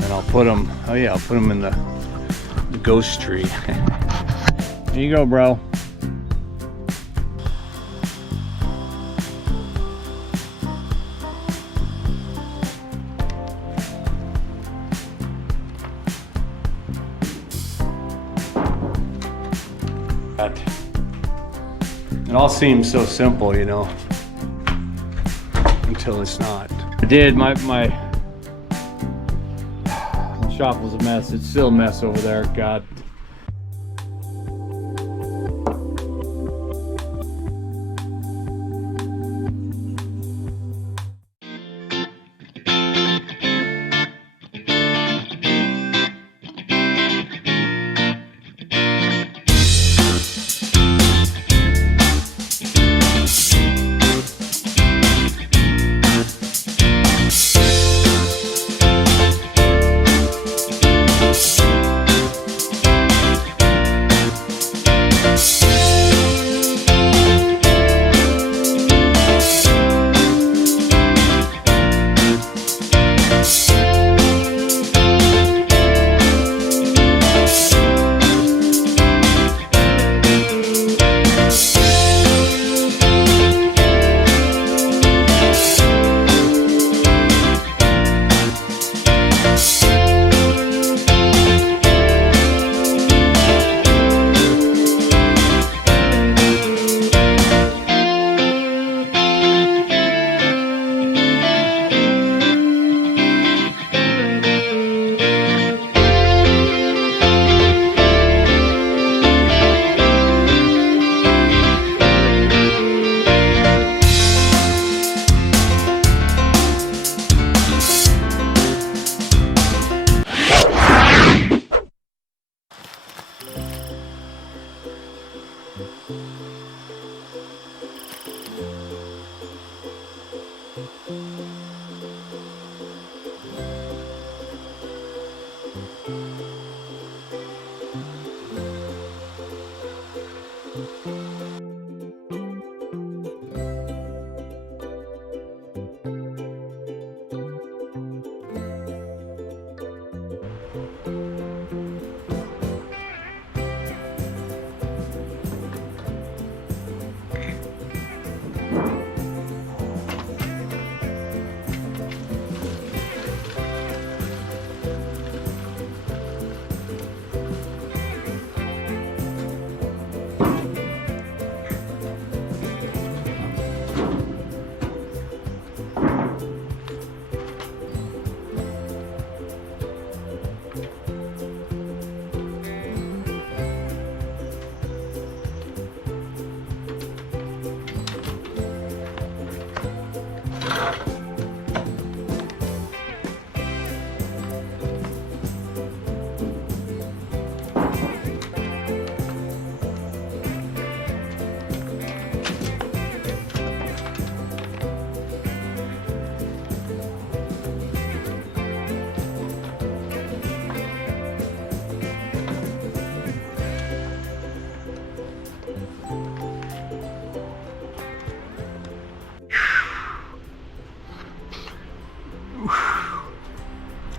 And I'll put them, oh yeah, I'll put them in the ghost tree. Here you go, bro. It all seems so simple, you know, until it's not. I did, my shop was a mess. It's still a mess over there, God.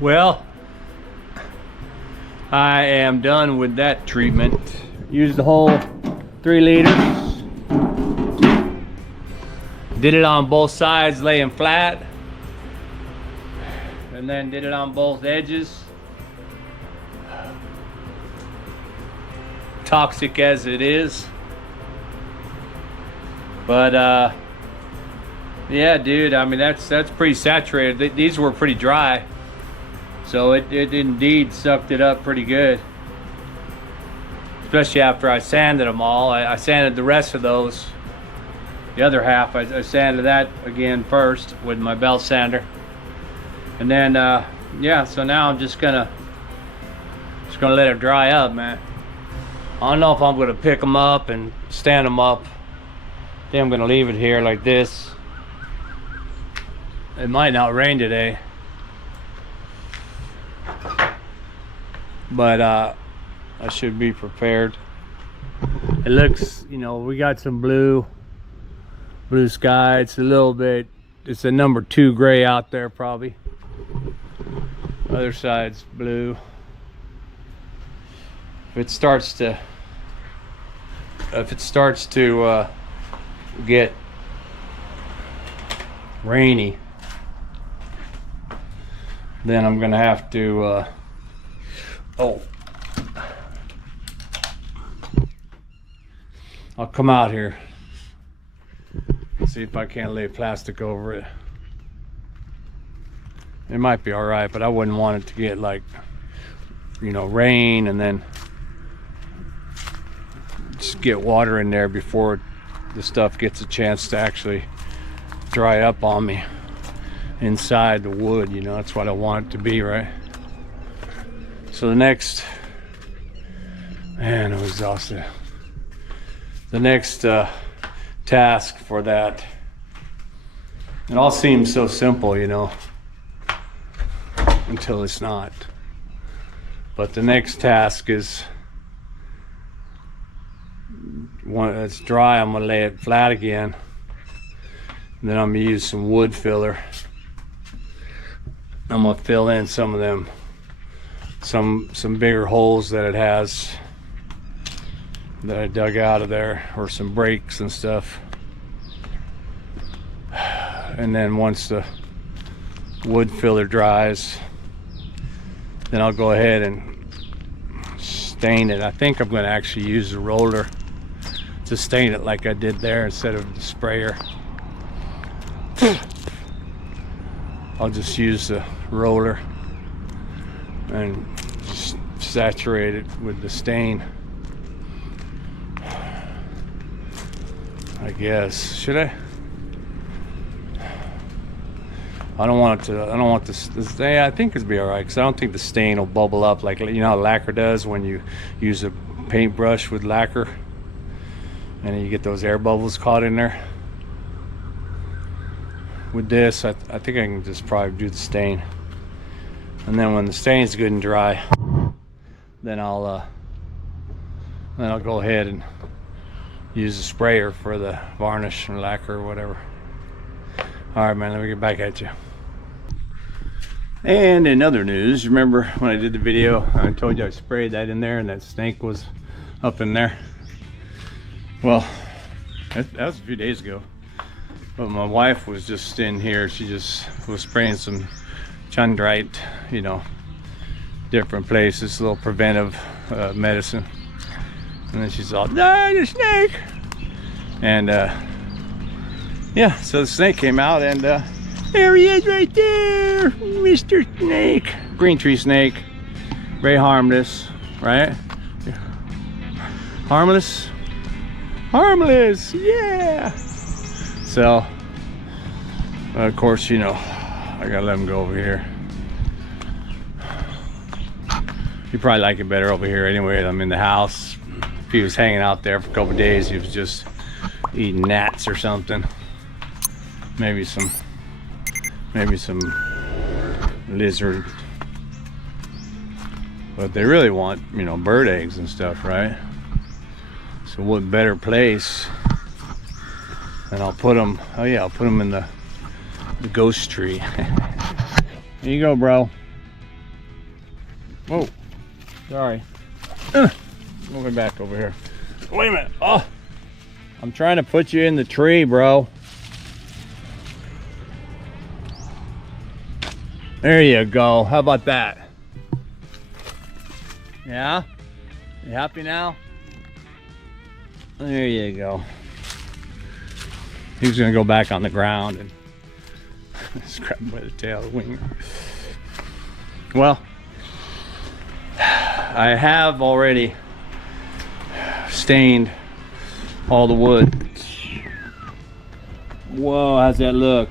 Well, I am done with that treatment. Used the whole 3 liters. Did it on both sides laying flat. And then did it on both edges. Toxic as it is. But yeah, dude, I mean that's pretty saturated. These were pretty dry. So it indeed sucked it up pretty good. Especially after I sanded them all. I sanded the rest of those. The other half, I sanded that again first with my belt sander. And then, yeah, so now I'm just gonna let it dry up, man. I don't know if I'm gonna pick them up and stand them up. I think I'm gonna leave it here like this. It might not rain today. But I should be prepared. It looks, you know, we got some blue sky. It's a little bit, it's a number 2 gray out there probably. Other side's blue. If it starts to get rainy, then I'm gonna have to I'll come out here, see if I can't lay plastic over it. It might be all right, but I wouldn't want it to get like, you know, rain and then just get water in there before the stuff gets a chance to actually dry up on me inside the wood. You know, that's what I want it to be, right? So the next, man, I'm exhausted. The next task for that, it all seems so simple, you know, until it's not. But the next task is, when it's dry, I'm gonna lay it flat again, and then I'm gonna use some wood filler. I'm gonna fill in some of them, some bigger holes that it has, that I dug out of there, or some breaks and stuff. And then once the wood filler dries, then I'll go ahead and stain it. I think I'm going to actually use the roller to stain it like I did there instead of the sprayer. I'll just use the roller and just saturate it with the stain, I guess. Should I? I don't want this. I think it'll be all right, because I don't think the stain will bubble up like, you know how lacquer does when you use a paintbrush with lacquer, and then you get those air bubbles caught in there. With this, I think I can just probably do the stain, and then when the stain's good and dry, then I'll go ahead and use the sprayer for the varnish or lacquer or whatever. All right, man, let me get back at you. And in other news, remember when I did the video, I told you I sprayed that in there and that snake was up in there? Well, that was a few days ago. But my wife was just in here. She just was spraying some chondrite, you know, different places, a little preventive medicine. And then she's all, "Die, the snake!" And yeah, so the snake came out, and there he is right there, Mr. Snake. Green tree snake, very harmless, right? Harmless? Harmless, yeah! So, of course, you know, I gotta let him go over here. You probably like it better over here anyway. I'm in the house. If he was hanging out there for a couple days, he was just eating gnats or something. Maybe some lizard. But they really want, you know, bird eggs and stuff, right? So what better place? And I'll put them, oh yeah, I'll put them in the ghost tree. Here you go, bro. Whoa, sorry. Moving back over here. Wait a minute. Oh, I'm trying to put you in the tree, bro. There you go. How about that? Yeah? You happy now? There you go. He's gonna go back on the ground and just grab him by the tail, the wing. Well, I have already stained all the wood. Whoa, how's that look?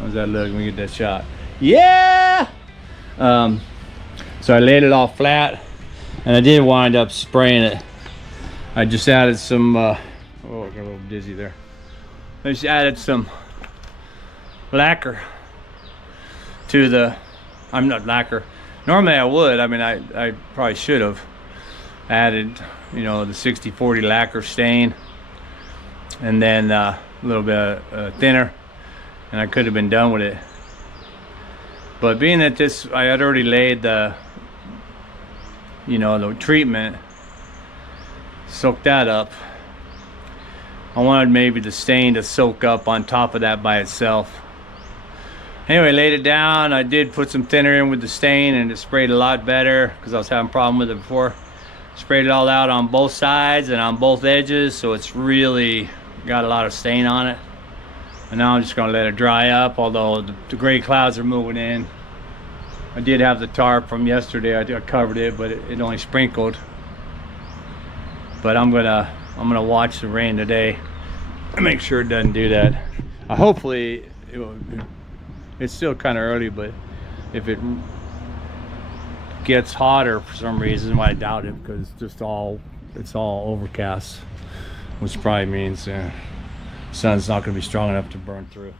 How's that look? Let me get that shot. Yeah! So I laid it all flat, and I did wind up spraying it. I just added some, oh, I got a little dizzy there. I just added some lacquer to the, I'm not lacquer. Normally I would, I mean, I probably should have added, you know, the 60-40 lacquer stain, and then a little bit thinner, and I could have been done with it. But being that this, I had already laid the, you know, the treatment, soak that up. I wanted maybe the stain to soak up on top of that by itself. Anyway, laid it down. I did put some thinner in with the stain, and it sprayed a lot better because I was having a problem with it before. Sprayed it all out on both sides and on both edges, so it's really got a lot of stain on it. And now I'm just gonna let it dry up, although the gray clouds are moving in. I did have the tarp from yesterday. I covered it, but it only sprinkled. But I'm gonna watch the rain today and make sure it doesn't do that. Hopefully, it's still kind of early, but if it gets hotter for some reason, well, I doubt it, because it's all overcast, which probably means sun's not going to be strong enough to burn through.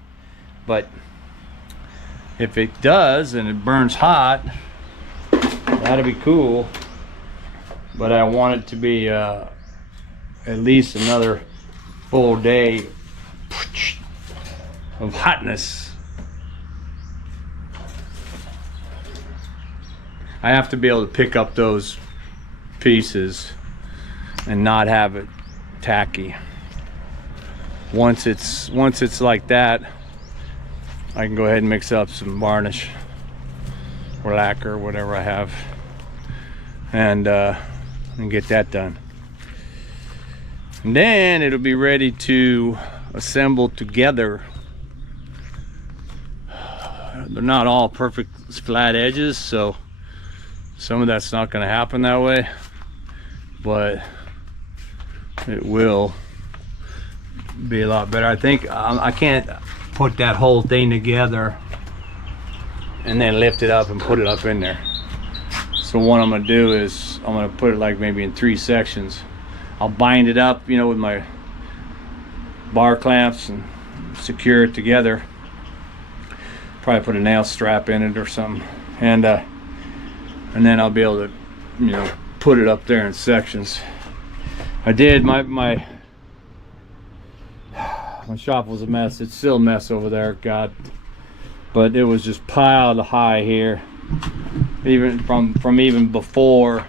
But if it does and it burns hot, that'd be cool. But I want it to be at least another full day of hotness. I have to be able to pick up those pieces and not have it tacky. Once it's like that, I can go ahead and mix up some varnish or lacquer, whatever I have, and get that done. And then it'll be ready to assemble together. They're not all perfect flat edges, so some of that's not going to happen that way, but it will be a lot better. I think I can't put that whole thing together and then lift it up and put it up in there. So what I'm going to do is I'm going to put it like maybe in 3 sections. I'll bind it up, you know, with my bar clamps and secure it together. Probably put a nail strap in it or something, and then I'll be able to, you know, put it up there in sections. I did my shop was a mess. It's still a mess over there, God, but it was just piled high here, even from even before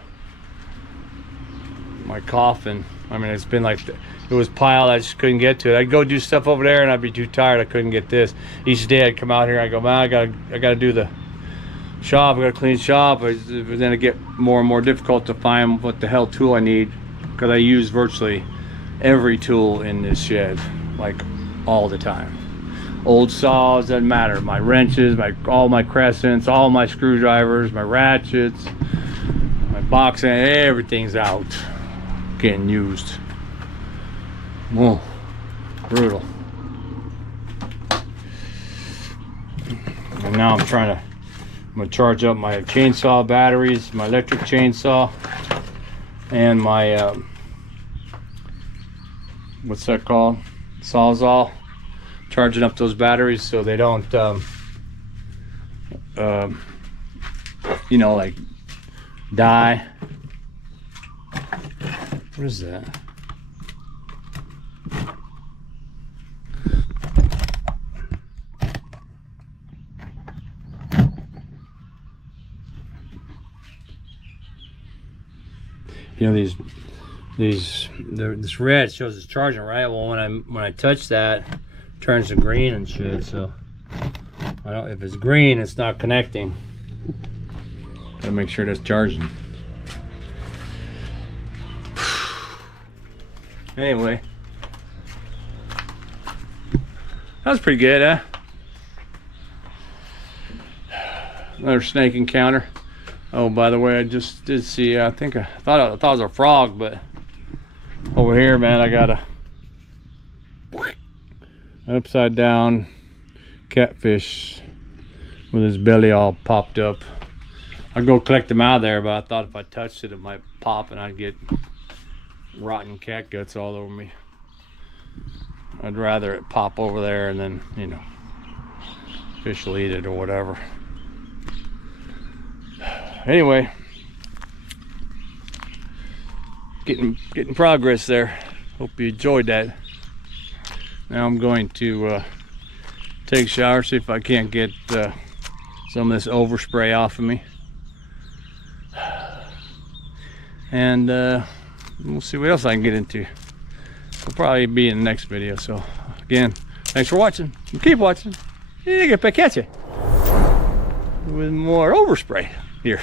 my coffin. I mean, it's been like it was piled. I just couldn't get to it. I'd go do stuff over there and I'd be too tired. I couldn't get this. Each day I'd come out here, I go, man, I gotta do the shop. I gotta clean shop. But then it get more and more difficult to find what the hell tool I need, because I use virtually every tool in this shed, like all the time. Old saws, doesn't matter. My wrenches, all my crescents, all my screwdrivers, my ratchets, my box end, everything's out, getting used. Whoa, brutal. And now I'm gonna charge up my chainsaw batteries, my electric chainsaw, and my what's that called? Sawzall. Charging up those batteries so they don't you know, like die. What is that? You know, this red shows it's charging, right? Well, when I touch that, it turns to green and shit. So if it's green, it's not connecting. Gotta make sure that's charging. Anyway, that was pretty good, huh? Another snake encounter. Oh, by the way, I just did see, I thought it was a frog, but over here, man, I got a upside down catfish with his belly all popped up. I'd go collect him out of there, but I thought if I touched it, it might pop and I'd get rotten cat guts all over me. I'd rather it pop over there and then, you know, fish will eat it or whatever. Anyway, getting progress there. Hope you enjoyed that. Now I'm going to take a shower, see if I can't get some of this overspray off of me. And we'll see what else I can get into. We'll probably be in the next video. So again, thanks for watching. Keep watching. Get back at you with more overspray here.